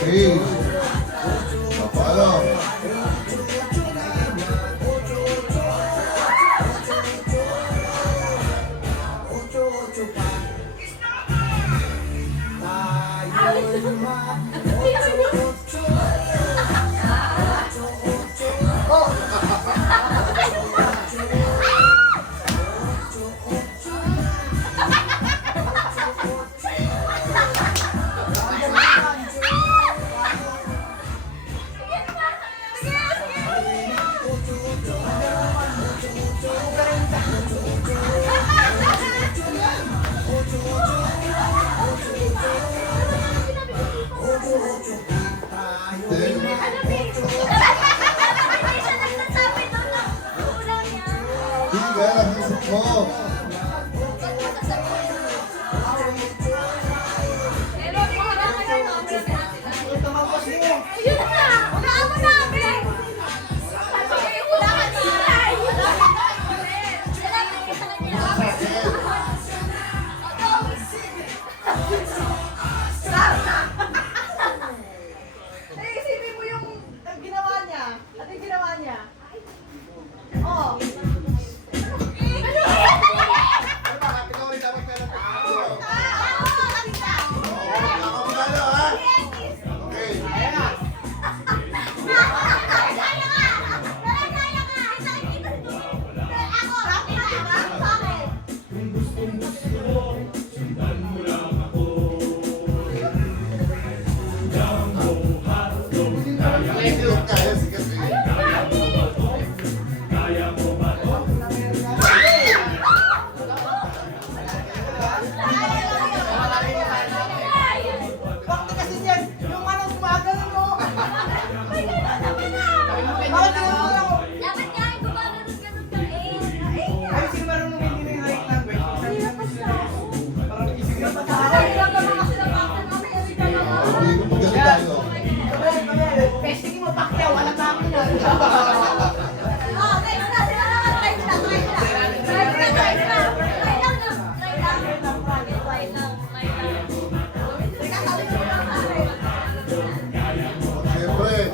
Okay. Paano? Hindi ka lang isip mo. Isipin mo yung ginawa niya. Ano yung ginawa niya? Oh. Bakit kasi dyan, yung ano gumagano mo? Bakit ginagawa mo? Ay, sino marunong hindi na yung right language? Parang isip na pa tayo. Magaling tayo. Pesting mo, Pacquiao, wala na ako nun. Siyempre.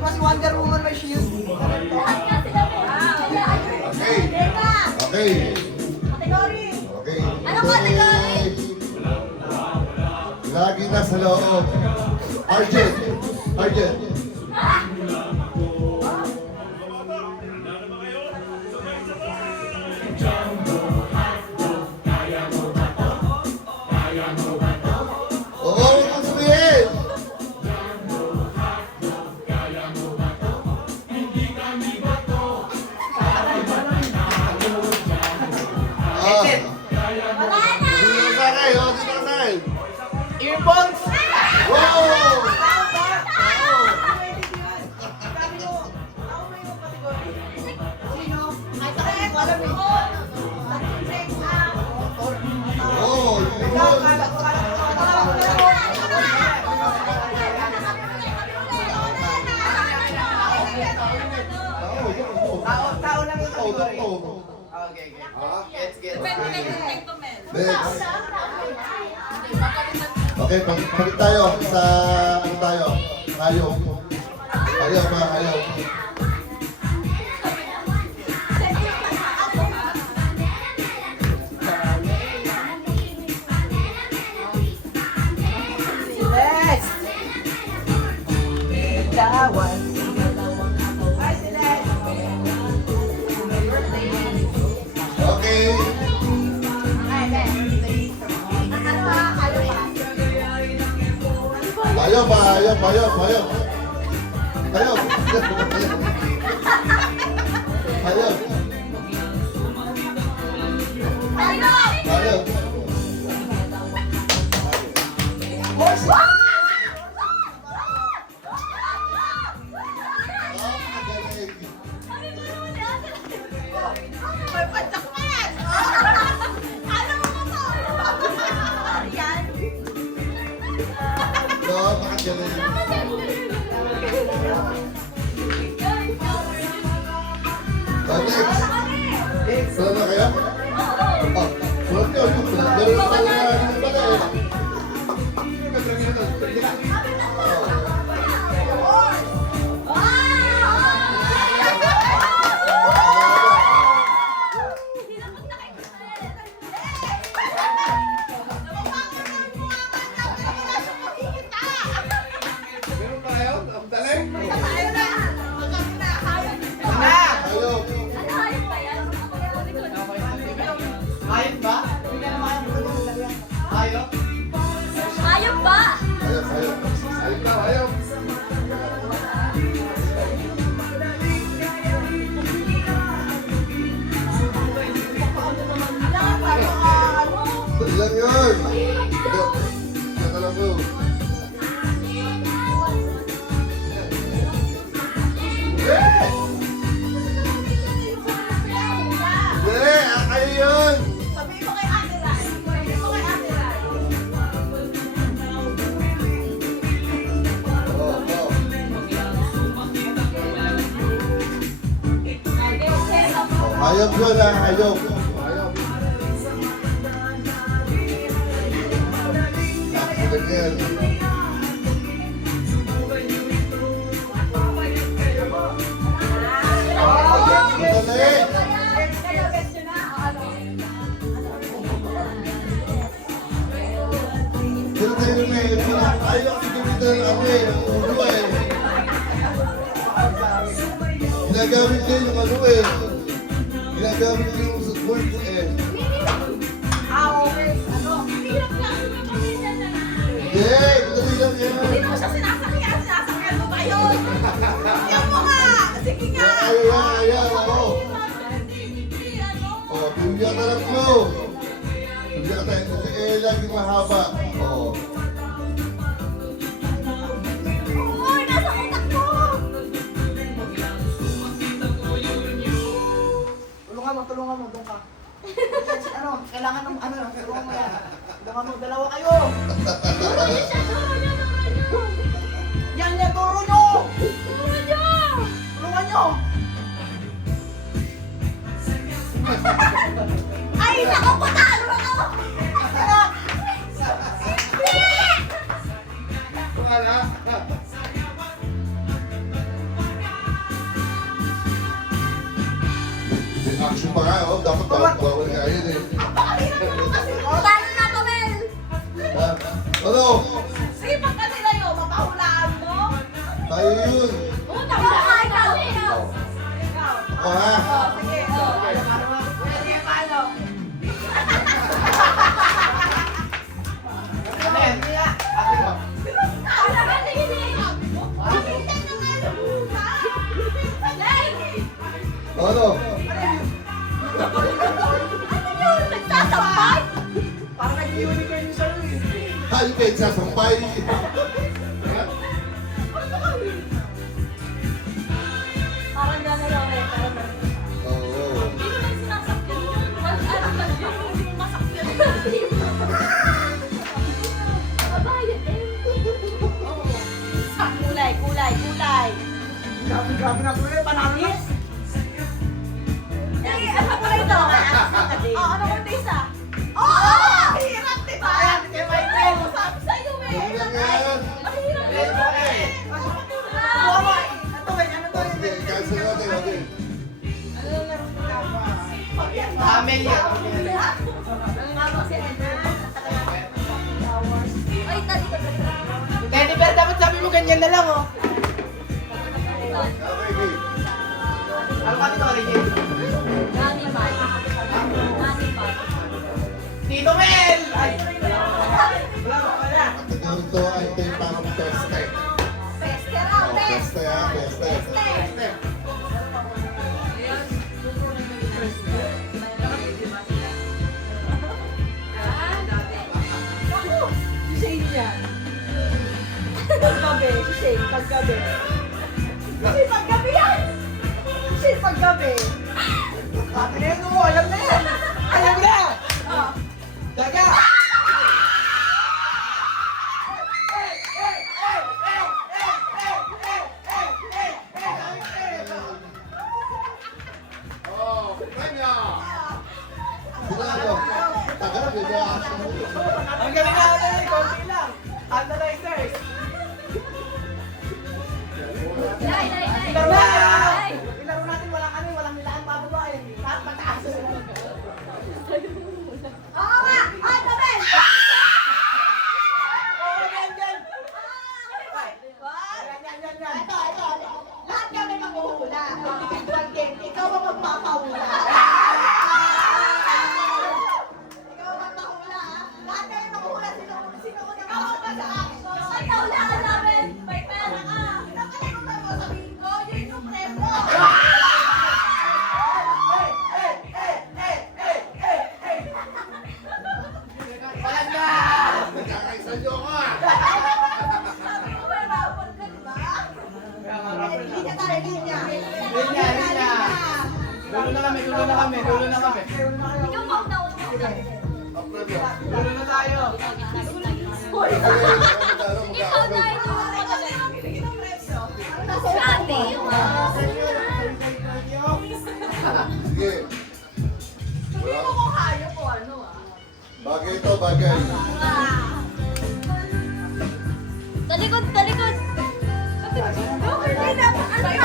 Kasi Wonder Woman may shield. Okay. Okay. Category! Okay. Anong category? Lagi nasa loob. Arjen. Arjen. Oo, huwag mong sabihin. Ah. Dito ka tayo, dito ka tayo. Earphones! Wow! Oh, Tao lang yung category. oh. Okay. Next. Okay, pagit tayo sa ano tayo? Hayop. Hayop ba? Hayop. Yes! Dawan. Hi, Celeste. Okay. Hayop ba? Hayop, hayop, hayop. Hayop. Hayop. Hayop. Horse! May patakman! Ano mo to? Yan. Napakagaling. Next. Saan na kayo? Oh, sulat nyo. Meron na pala yung pala eh. Meron pa kayo? Ang daling? Ayok. Ayun ba? Ayun? Ayop ba? Ayok, ayok. Ayun daw, ayun. Dali lang yun. Ito. Ito lang po. Dali, kayo yun. Sabihin mo kay Ate Rai. Sabihin mo kay Ate Rai. Oh, oh. Ayok yun ha, ayok. Ayok. Ganyan. Dali. Pero tayo na eh, ayok si Kumita ng ano eh, ng ulo eh. Ginagamit ko yung ano eh. Ginagamit ko yung bulto eh. Okay. Ano? Hindi, dali lang yan. Hindi mo siya sinasakyan. Sinasakyan mo ba yun? Yan mo nga. Sige nga. Ayaw, ako. Oh, bibigyan ka lang mo. Bibigyan ka tayo kasi eh, laging mahaba. Oh. Uy, nasa utak ko! Tulungan mo, doon ka. Ano, kailangan ng ano, tulungan mo yan. Tulungan mo, dalawa kayo. Turuan siya, turuan niyo, turuan niyo! Yan yan, turo nyo. Turuan niyo! Tulungan nyo. Ay, naku, patalo ako! Wala. May action pa nga, oh. Dapat bawal nga yun eh. Paano na to, Mel? Ha? Ano? Sige, pagka sila yun, mapahulaan mo. Tayo yun. Oo, tama ka, ikaw! Ikaw. Ako ha? Oh, sige. Sige, paano? Ano yan? Sige nga. Wala ka tingin eh! Ano? Ano yun? Nagsasampay? Parang nag-unicorn yung sa'yo eh. Tayo kayo sasampay. Parang gano'n lang eh, parang gano'n. Oo. Hindi naman sinasakyan yun. Mag-aral yun, hindi mo masakyan. Kabayan eh. Kulay, kulay, kulay. Grabe na kulay. Panalo na. Eh, ano ko ito? Oh, ano kung isa? Oo! Hirap, diba? Ayan, kay Michael. Sabi sa'yo eh! Dali lang yan. Mahirap Eh, yun. okay. Buha mo. Ito, wait, ano to? Okay, cancel natin. Okay. Ano lang laro ka? Amel yan. Ang mama si Edna. Ay, tali ka talaga. Teddy bear, dapat sabi mo ganyan na lang, oh. Okay, okay. Ano ka dito, Reggie? Nani ba? Nani ba? Tito Mel! Ay, wala. At ito ay ito yung parang peste. Peste raw, Oh, peste! peste ha, peste. Ako, si Shane yan. Paggabi, si Shane, paggabi. Si paggabi yan! Si paggabi. Sabi na yun, oh, alam na yan. Alam na! Daga! Oh, kanya. Tagal, hindi action mo. Ang galing na natin, konti lang. Analyzers. Lay, lay, lay. Ilaro natin, Lay. ilaro natin walang ano, walang nilaang bababae. Lahat mataas. Oo nga. Ay, Mabel. Oo, yan, yan. What? Yan. Ito. Lahat kami maghuhula. Individual game. Ikaw ang magpapahula. Ikaw ang magpahula. Lahat kami maghuhula. Sino ko na mag-action? Ikaw lang namin. May pera ka. Nakalimutan mo sabihin ko. Yun yung premyo. Walang na! Nagkakaisalyo ka! Sabi ko may rapon ka, di ba? Linya tayo, linya. Linya. Dulo na kami. Ikaw pa una. Ang premyo. Dulo na tayo. Hoy! Magkano, Ikaw na ito. Grabe. Sige. Hindi mo kung hayop o ano Bagay ito, bagay. Talikod. Hindi dapat ano tayo?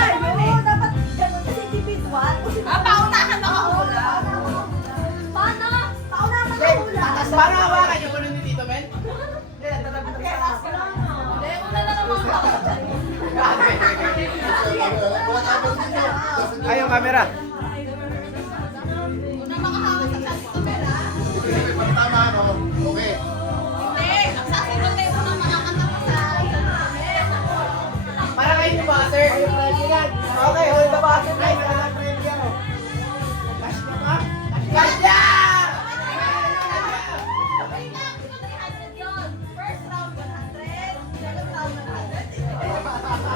Dapat ganun kasi individual. Paunahan makahula. Paano? Paunahan makahula. Para hawakan yung ulo ni Tito Men? Hindi, una na naman ako. Ay, yung camera. Una makahawak sa camera. Sige, tama, no? Okay. Hindi, ang sasagot tayo una makakatapos sa camera. Para kayo ni Buster. Okay, hold the buzzer. Ay, wala na premyo. Cash na ba? Cash na! Wait lang, sino 300 yun? First round 100, second round 100.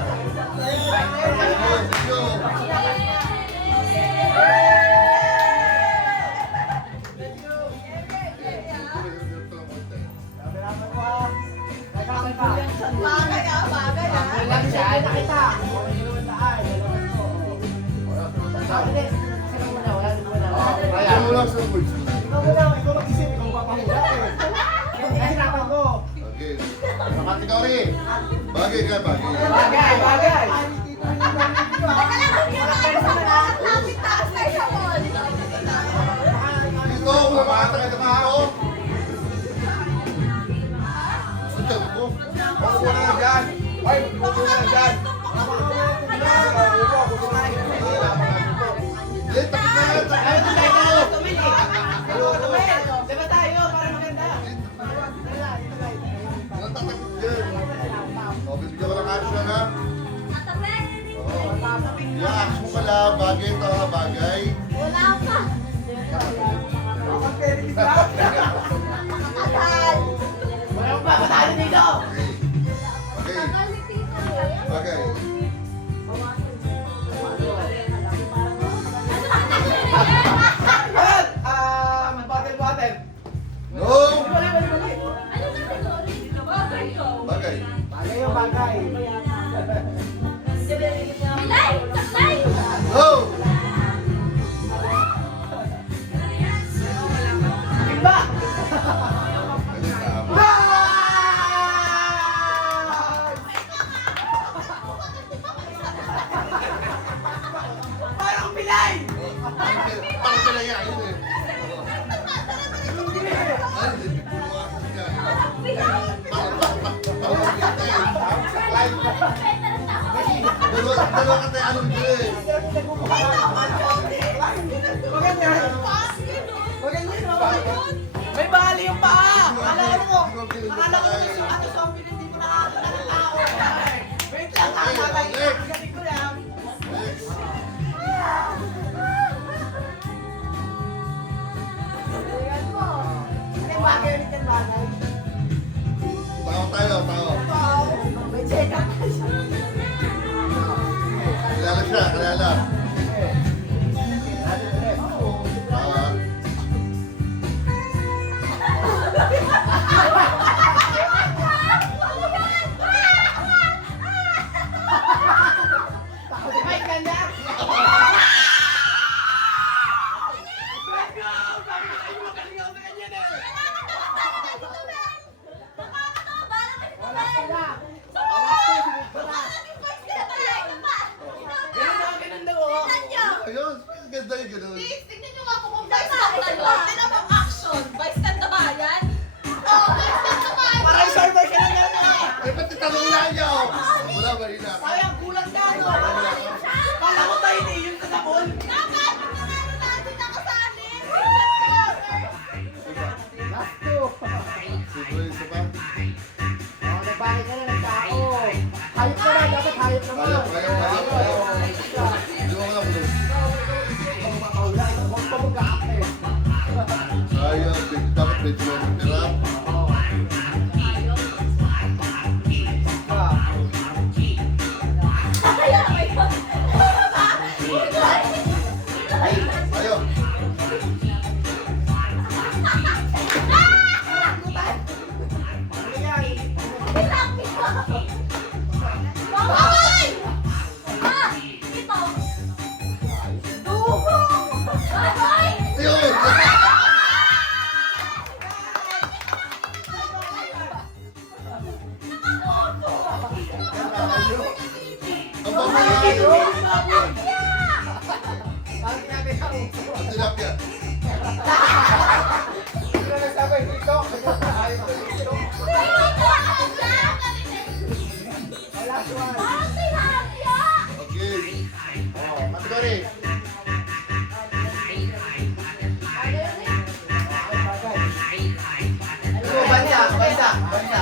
Bagay ah. Walang siya. Nakita. Ayan mo lang sa words. Ikaw mag-isip. Ikaw papahula eh. Kahirapan ko. Okay. Kategory. Bagay ka, bagay. Bagay. Teka lang, hindi na tayo sa lapit taas na siya mo. Dito, umakata ka dito. Sundang ko. Upo na lang dyan! Ay, upo na lang dyan! Eh, tapos na yan. Ay, tayo. Tumili. Diba tayo? Para maganda. Walang tatakot dyan. O, bibigyan ko ng action ha. Oo. I-action mo ka lang. Bagay ito ha, bagay. Wala pa. Wala akong papatalo dito. Okay. Bagay. Bottle. No! Bagay. Bagay yung bagay. No! Iba! Parang pilay! Parang sila yan. Yun eh. Ay, hindi ko buwasan yan. Parang kita eh. Dalawa ka tayo anong dito eh. May bali yung paa! Akala ko yung ato zombie hindi mo nakakita ng tao. Wait lang ha, galing ko lang. Next. Tao tayo, tao. Kilala siya, kilala. Ah. May ganda! Let's go! Sabi ko sa'yo, magaling ako sa ganyan eh! Ganda yung gano'n. Please, tingnan nyo nga po kung vice ganda ba. Tingnan mo ang action. Vice ganda ba yan? Oo, vice ganda ba yan? Parang survey ka lang yan. Eh, ba't itanong lang niya, oh? Wala, marina. Sayang, kulang ka, no? Kala ko tayo yun ka sa mall. Dapat, mananalo natin nakasali. Last two. Siyempre, isa pa. Oh, nagbakit ka na ng tao. Hayop ka na, dapat hayop naman. Hayop. Hindi mo lang ulo. Huwag pa mag-aakit. Sayang, dapat medyo matira. Kaya, may God. Ayaw. Bawal! Ah, ito. Dugong! Bye-bye! Ayun! Ang babae! Ang sinabi ko. Ang tilapia. Hindi na nagsabi, dito. Hayop ka dito. Last one. Okay. Oh, kategori. Ano, banda.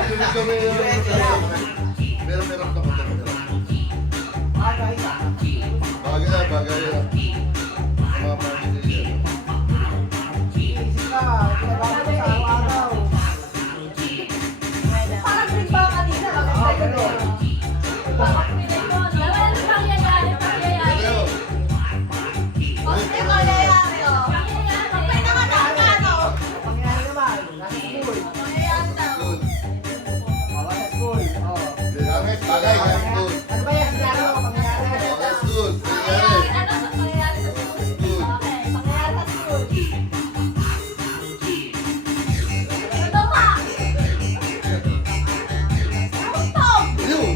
Hindi kami meron ka kategori. Bagay ka. Bagay na. Mga pamilya. Isip ka, ginagawa mo sa araw-araw. Parang rin ba kanina? Maganda yun eh. Wala na pangyayari. Ayaw. Okay, mangyayari oh. May naman oh. Pangyayari naman, nasa school. Mangyayari daw. Good. Nasa school. Oh. Gamit, bagay, that's good. Ano ba yan? Sinabi mo, pangyayari. Oh, that's good. Mangyayari. Nangyari. Ano sa pangyayari sa school? Good. Okay, pangyayari sa school. Ano pa? Utong! Ayun.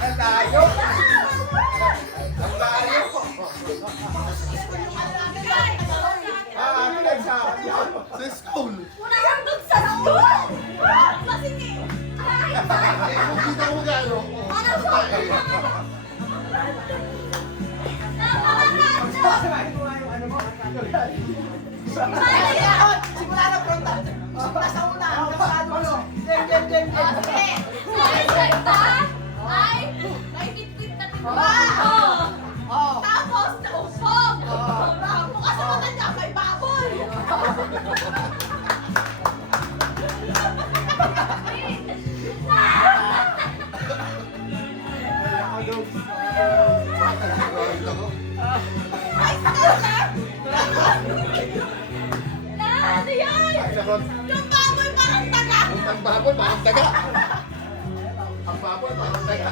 Ang tayo. Ang tayo. Ano lang sa akin? Sa school. Wala yan dun sa school! Kasi ni... Ay! Eh, kung kita mo gano. Ano sa... Ano mo? Simula na pronta. Simula sa una. Ano? Jem. Okay. Ay, ganda! Ay, may bitbit na tinuha. Oh. Tapos, nausog. Bukas sa mata niya, may baboy. Ay, ganda! Ano yan? Yung baboy parang taga. Ang baboy, parang daga. Ang baboy, parang daga.